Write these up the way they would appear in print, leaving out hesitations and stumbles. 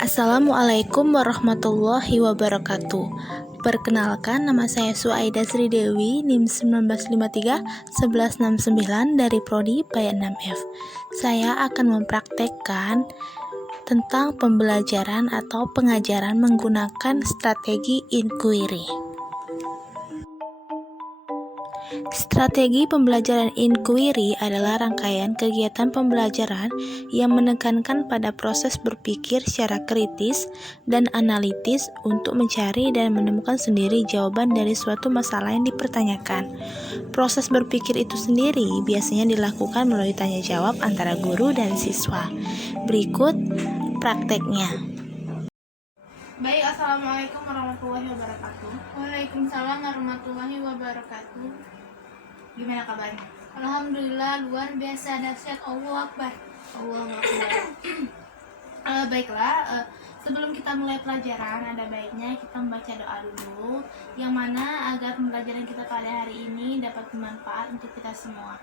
Assalamualaikum warahmatullahi wabarakatuh. Perkenalkan, nama saya Suaida Sri Dewi, NIM 1953-1169 dari Prodi PAI-6F. Saya akan mempraktekkan tentang pembelajaran atau pengajaran menggunakan strategi inquiry. Strategi pembelajaran inquiry adalah rangkaian kegiatan pembelajaran yang menekankan pada proses berpikir secara kritis dan analitis untuk mencari dan menemukan sendiri jawaban dari suatu masalah yang dipertanyakan. Proses berpikir itu sendiri biasanya dilakukan melalui tanya jawab antara guru dan siswa. Berikut prakteknya. Baik, assalamualaikum warahmatullahi wabarakatuh. Waalaikumsalam warahmatullahi wabarakatuh. Gimana kabarnya? Alhamdulillah, luar biasa dahsyat. Allahu Akbar. Allahu Akbar. Baiklah, sebelum kita mulai pelajaran, ada baiknya kita membaca doa dulu, yang mana agar pembelajaran kita pada hari ini dapat bermanfaat untuk kita semua.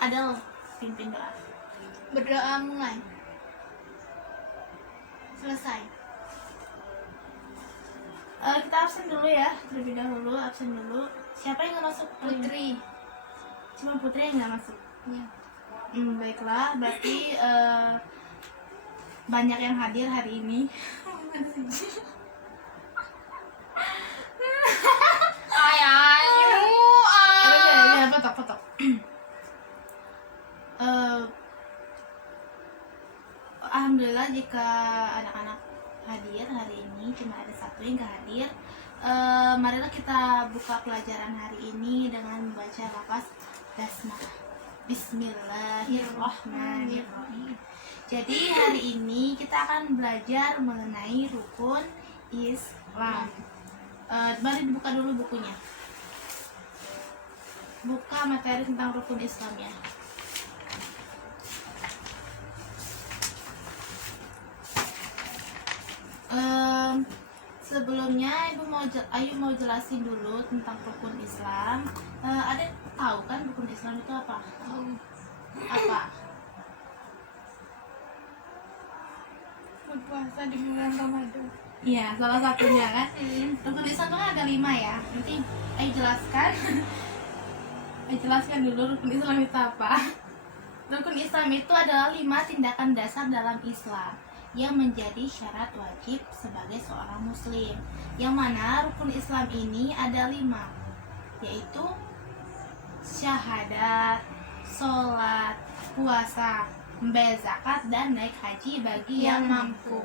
Adel, pimpin doa. Berdoa mulai. Selesai. Kita absen dulu ya, terlebih dahulu absen dulu. Siapa yang nggak masuk? Putri. Cuma Putri yang nggak masuk. Ya. Baiklah, berarti banyak yang hadir hari ini. Foto. Alhamdulillah jika anak-anak hadir hari ini, cuma ada satu yang nggak hadir. Marilah kita buka pelajaran hari ini dengan membaca lafaz basmalah. Bismillahirrahmanirrahim. Jadi hari ini kita akan belajar mengenai rukun Islam. Mari dibuka dulu bukunya. Buka materi tentang rukun Islam ya. Sebelumnya Ayu mau jelasin dulu tentang rukun Islam. Ada tahu kan rukun Islam itu apa? Tahu. Apa? Berpuasa di bulan Ramadan. Iya, salah satunya kan. Rukun Islam itu kan ada 5 ya. Nanti Ayu jelaskan. Ayu jelaskan dulu rukun Islam itu apa. Rukun Islam itu adalah 5 tindakan dasar dalam Islam yang menjadi syarat wajib sebagai seorang muslim, yang mana rukun Islam ini ada 5, yaitu syahadat, sholat, puasa, membayar zakat, dan naik haji bagi yang mampu.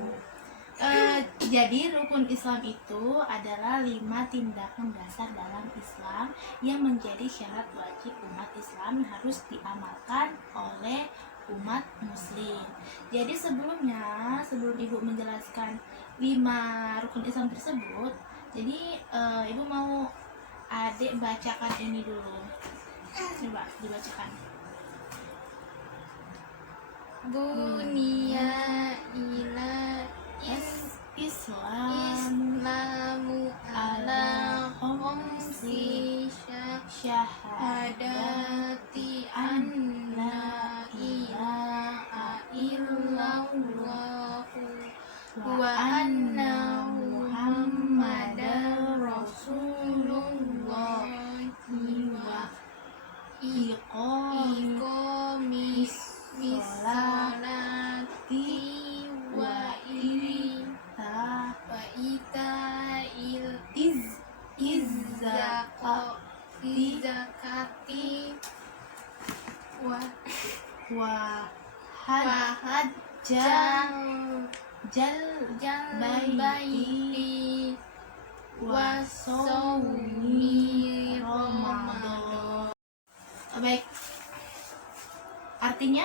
Jadi rukun Islam itu adalah 5 tindakan dasar dalam Islam yang menjadi syarat wajib umat Islam harus diamalkan oleh umat muslim. Jadi sebelum ibu menjelaskan 5 rukun Islam tersebut, jadi ibu mau adik bacakan ini dulu. Coba dibacakan. Bunia ila Islamu ala khamsi syahadati an la ilaha illallah wa anna Muhammadar Rasulullah wa iqamis salati wa zakati wa hajjal baiti wa shaumi Ramadan. Baik. Artinya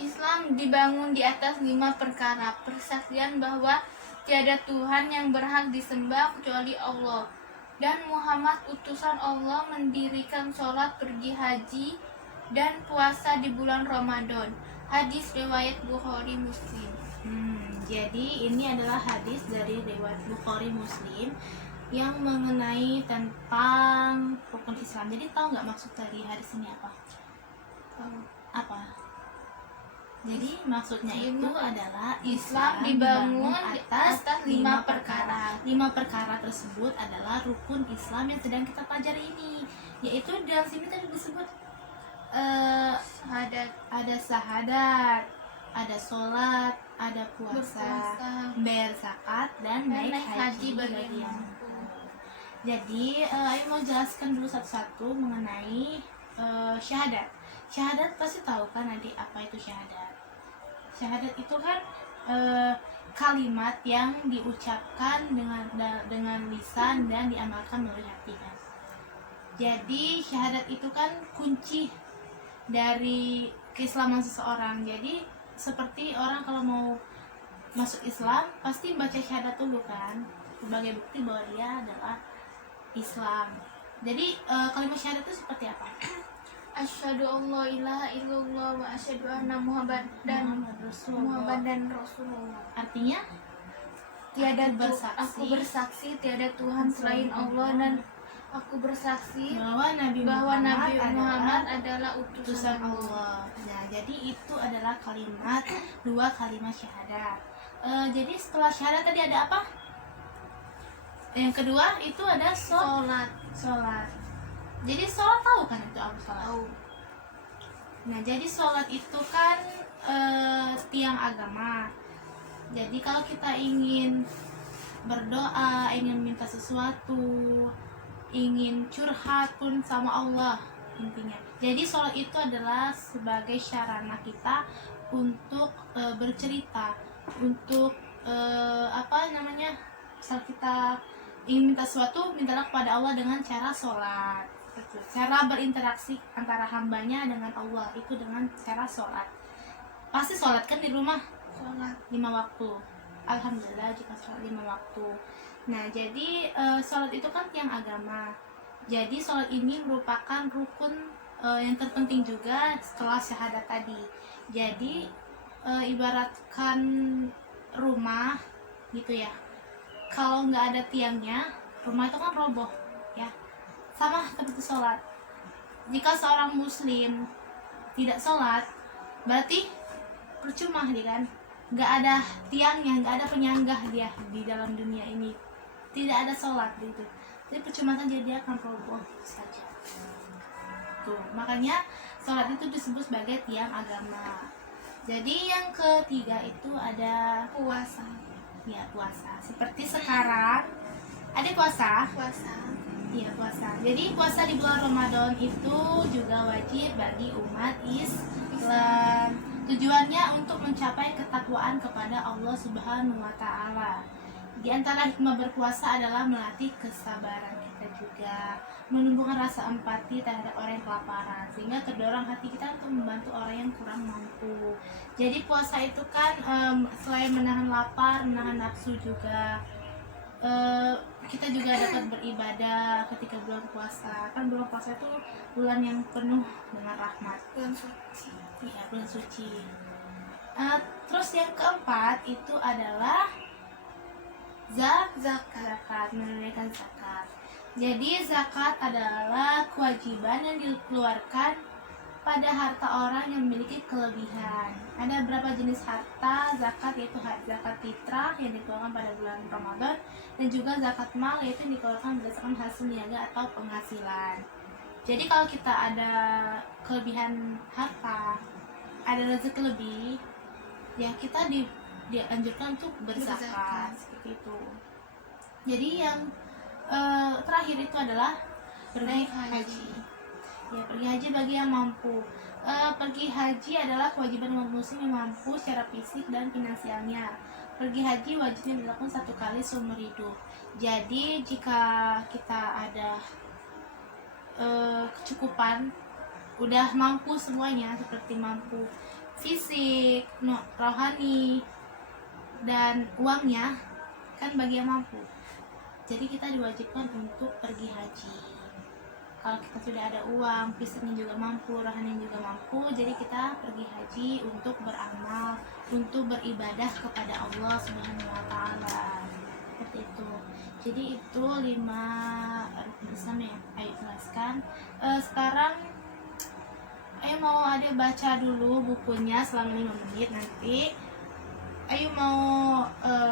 Islam dibangun di atas 5 perkara: persaksian bahwa tiada Tuhan yang berhak disembah kecuali Allah, dan Muhammad utusan Allah, mendirikan sholat, pergi haji, dan puasa di bulan Ramadan. Hadis riwayat Bukhari Muslim. Jadi ini adalah hadis dari riwayat Bukhari Muslim yang mengenai tentang rukun Islam. Jadi tahu nggak maksud dari hadis ini apa? Apa? Jadi maksudnya itu adalah Islam dibangun atas 5 perkara. 5 perkara tersebut adalah rukun Islam yang sedang kita pelajari ini. Yaitu dalam sini tadi disebut ada syahadat, ada sholat, ada puasa, bayar zakat, dan naik haji bagi yang mampu. Jadi, Ayu mau jelaskan dulu satu-satu mengenai syahadat. Syahadat pasti tahu kan nanti apa itu syahadat. Syahadat itu kan kalimat yang diucapkan dengan lisan dan diamalkan melalui hati kan. Jadi syahadat itu kan kunci dari keislaman seseorang. Jadi seperti orang kalau mau masuk Islam pasti baca syahadat dulu kan, sebagai bukti bahwa dia adalah Islam. Jadi kalimat syahadat itu seperti apa? Asyhadu an la ilaha illallah wa asyhadu anna Muhammad dan Rasulullah. Artinya Aku bersaksi tiada Tuhan selain Allah, dan aku bersaksi bahwa Nabi Muhammad adalah utusan Allah. Nah, jadi itu adalah dua kalimat syahadat. Jadi setelah syahadat tadi ada apa? Yang kedua itu ada sholat. Jadi sholat tahu kan itu apa sholat? Nah, jadi sholat itu kan tiang agama. Jadi kalau kita ingin berdoa, ingin minta sesuatu, ingin curhat pun sama Allah intinya. Jadi sholat itu adalah sebagai sarana kita untuk bercerita, untuk misal kita ingin minta sesuatu, mintalah kepada Allah dengan cara sholat. Cara berinteraksi antara hambanya dengan Allah itu dengan cara sholat. Pasti sholat kan di rumah? Sholat 5 waktu. Alhamdulillah jika sholat 5 waktu. Nah, jadi sholat itu kan tiang agama. Jadi sholat ini merupakan rukun yang terpenting juga setelah syahadat tadi. Jadi ibaratkan rumah gitu ya. Kalau nggak ada tiangnya, rumah itu kan roboh ya. Sama seperti sholat. Jika seorang muslim tidak sholat, berarti percuma dia kan. Nggak ada tiangnya, nggak ada penyanggah dia di dalam dunia ini. Tidak ada sholat gitu. Jadi percuma saja dia akan roboh saja. Tuh, makanya sholat itu disebut sebagai tiang agama. Jadi yang ketiga itu ada Puasa. Ya, puasa. Seperti sekarang ada puasa. Iya, puasa. Jadi puasa di bulan Ramadan itu juga wajib bagi umat Islam. Tujuannya untuk mencapai ketakwaan kepada Allah Subhanahu wa taala. Di antara hikmah berpuasa adalah melatih kesabaran kita juga, menumbuhkan rasa empati terhadap orang yang kelaparan, sehingga terdorong hati kita untuk membantu orang yang kurang mampu. Jadi puasa itu kan selain menahan lapar, menahan nafsu juga, kita juga dapat beribadah ketika bulan puasa. Kan bulan puasa itu bulan yang penuh dengan rahmat, Bulan suci. iya, bulan suci. Terus yang keempat itu adalah zakat, menunaikan zakat. Jadi zakat adalah kewajiban yang dikeluarkan pada harta orang yang memiliki kelebihan. Ada berapa jenis harta zakat, yaitu zakat fitrah yang dikeluarkan pada bulan Ramadan, dan juga zakat mal yaitu yang dikeluarkan berdasarkan hasil niaga atau penghasilan. Jadi kalau kita ada kelebihan harta, ada rezeki lebih, ya kita dianjurkan untuk berzakat seperti itu. Jadi yang terakhir itu adalah pergi haji. Ya, pergi haji bagi yang mampu. Pergi haji adalah kewajiban umat muslim yang mampu secara fisik dan finansialnya. Pergi haji wajibnya dilakukan 1 kali seumur hidup. Jadi jika kita ada kecukupan, udah mampu semuanya, seperti mampu fisik, rohani, dan uangnya, kan bagi yang mampu. Jadi kita diwajibkan untuk pergi haji. kalau kita sudah ada uang, fisiknya juga mampu, rohani juga mampu, jadi kita pergi haji untuk beramal, untuk beribadah kepada Allah Subhanahu wa taala. Seperti itu. Jadi itu 5 rukun Islam ya. Ayo jelaskan. Sekarang ayo mau ada baca dulu bukunya selama 5 menit nanti. Ayo mau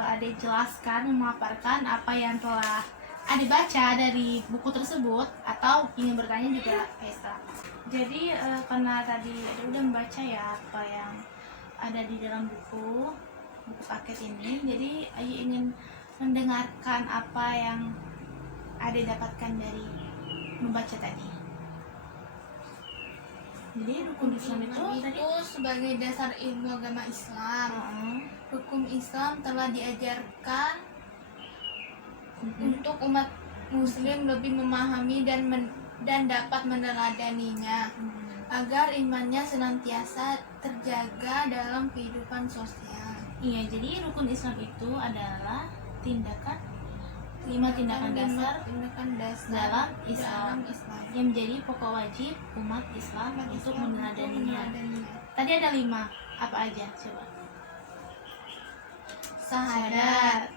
ada jelaskan, memaparkan apa yang telah ada baca dari buku tersebut, atau ingin bertanya juga bisa. Jadi karena tadi ada udah membaca ya apa yang ada di dalam buku paket ini, jadi Ayu ingin mendengarkan apa yang ada dapatkan dari membaca tadi. Jadi rukun Islam itu tadi sebagai dasar ilmu agama Islam. Hukum Islam telah diajarkan untuk umat muslim lebih memahami dan dapat meneladaninya agar imannya senantiasa terjaga dalam kehidupan sosial. Iya, jadi rukun Islam itu adalah tindakan 5 tindakan dasar dalam Islam yang menjadi pokok wajib umat Islam untuk meneladaninya. Tadi ada 5, apa aja coba? Syahadat,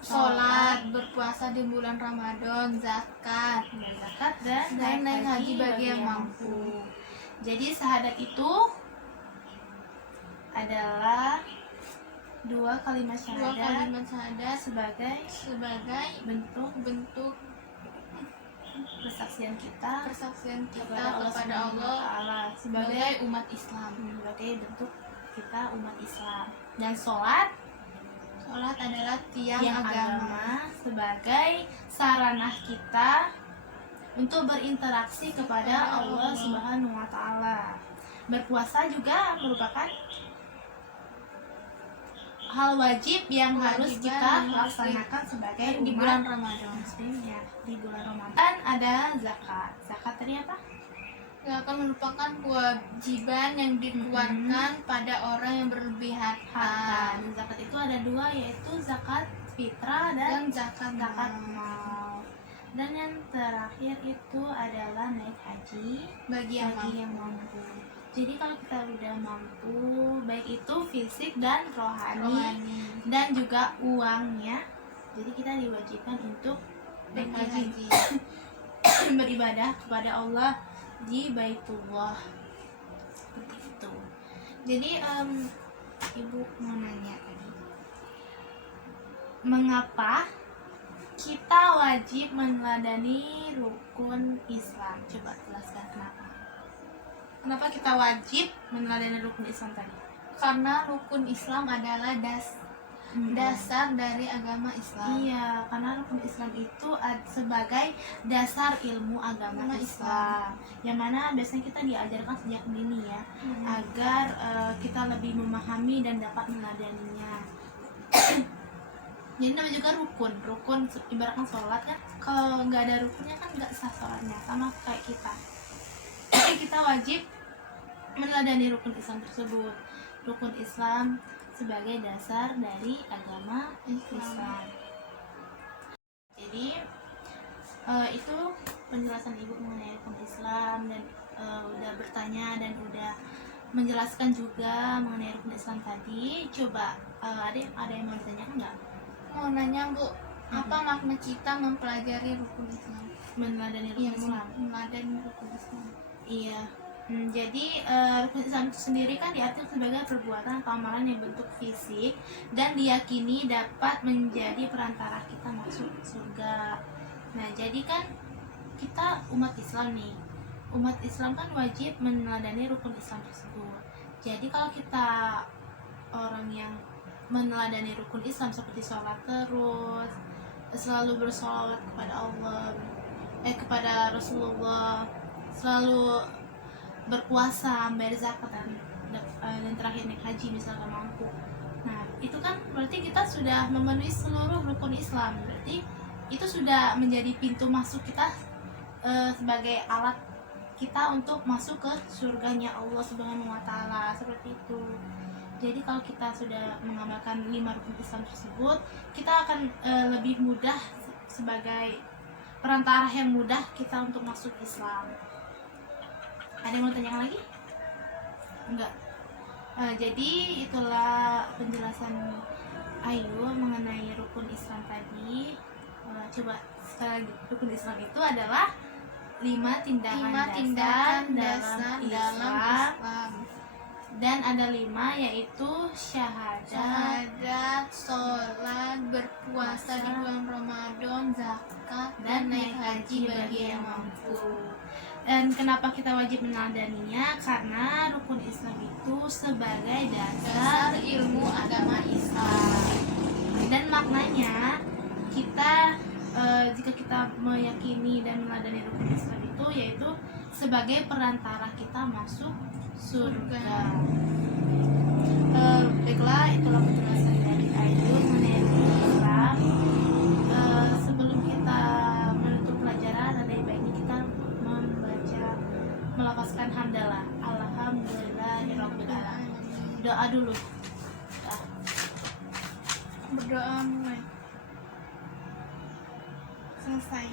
sholat, berpuasa di bulan Ramadan, zakat, dan naik haji bagi yang mampu. Jadi syahadat itu adalah 2 kalimat syahadat sebagai bentuk persaksian kita kepada Allah sebagai umat Islam. Sebagai bentuk kita umat Islam. Dan sholat adalah tiang yang agama sebagai sarana kita untuk berinteraksi kepada Allah Subhanahu wa taala. Berpuasa juga merupakan hal wajib yang harus kita laksanakan sebagai di bulan Ramadan. Ya, di bulan Ramadan. Dan ada zakat. Zakat tadi apa? Zakat merupakan kewajiban yang dikeluarkan pada orang yang berlebih harta. Dan zakat itu ada 2, yaitu zakat fitrah dan zakat mal. Dan yang terakhir itu adalah naik haji bagi yang mampu. Jadi kalau kita udah mampu, baik itu fisik dan rohani. Dan juga uangnya, jadi kita diwajibkan untuk naik haji beribadah kepada Allah di Baitullah. Seperti itu. Jadi Ibu mau nanya tadi, mengapa kita wajib meneladani rukun Islam? Coba jelaskan kenapa kita wajib meneladani rukun Islam tadi? Karena rukun Islam adalah dasar dari agama Islam. Iya, karena rukun Islam itu sebagai dasar ilmu agama Islam. Yang mana biasanya kita diajarkan sejak dini ya, agar kita lebih memahami dan dapat meneladaninya. Jadi namanya juga rukun ibaratkan sholat kan, kalau nggak ada rukunnya kan nggak sah sholatnya, sama kayak kita. Kita wajib meneladani rukun Islam tersebut. Rukun Islam sebagai dasar dari agama Islam. Jadi itu penjelasan Ibu mengenai rukun Islam, dan udah bertanya dan udah menjelaskan juga mengenai rukun Islam tadi. Coba ada yang mau ditanyakan nggak? Mau nanya Bu, apa makna kita mempelajari rukun Islam? Meneladani rukun Islam. Meneladani rukun Islam. Iya. Jadi rukun Islam itu sendiri kan diatur sebagai perbuatan atau amalan yang bentuk fisik dan diyakini dapat menjadi perantara kita masuk surga. Nah, jadi kan kita umat Islam nih. Umat Islam kan wajib meneladani rukun Islam tersebut. Jadi kalau kita orang yang meneladani rukun Islam seperti sholat terus, selalu bersolawat kepada Allah, kepada Rasulullah, selalu berpuasa, bayar zakat, dan terakhir naik haji misalkan mampu. Nah, itu kan berarti kita sudah memenuhi seluruh rukun Islam. Berarti itu sudah menjadi pintu masuk kita sebagai alat kita untuk masuk ke surganya Allah Subhanahu wa taala, seperti itu. Jadi kalau kita sudah mengamalkan 5 rukun Islam tersebut, kita akan lebih mudah sebagai perantara yang mudah kita untuk masuk Islam. Ada yang mau tanya lagi? Enggak. Jadi itulah penjelasan Ayu mengenai rukun Islam tadi. Coba sekali lagi, rukun Islam itu adalah 5 tindakan dasar dalam Islam. Dan ada 5, yaitu syahadat, sholat, berpuasa di bulan Ramadan, zakat, dan naik haji bagi yang mampu. Dan kenapa kita wajib meneladaninya? Karena rukun Islam itu sebagai dasar ilmu agama Islam. Dan maknanya kita jika kita meyakini dan meneladani rukun Islam itu, yaitu sebagai perantara kita masuk surga. Baiklah, itulah penjelasan dari Ayu mengenai rukun Islam. Sebelum kita menutup pelajaran, ada baiknya kita melafazkan hamdalah. Alhamdulillahirabbil alamin. Doa dulu. Berdoa mulai. Selesai.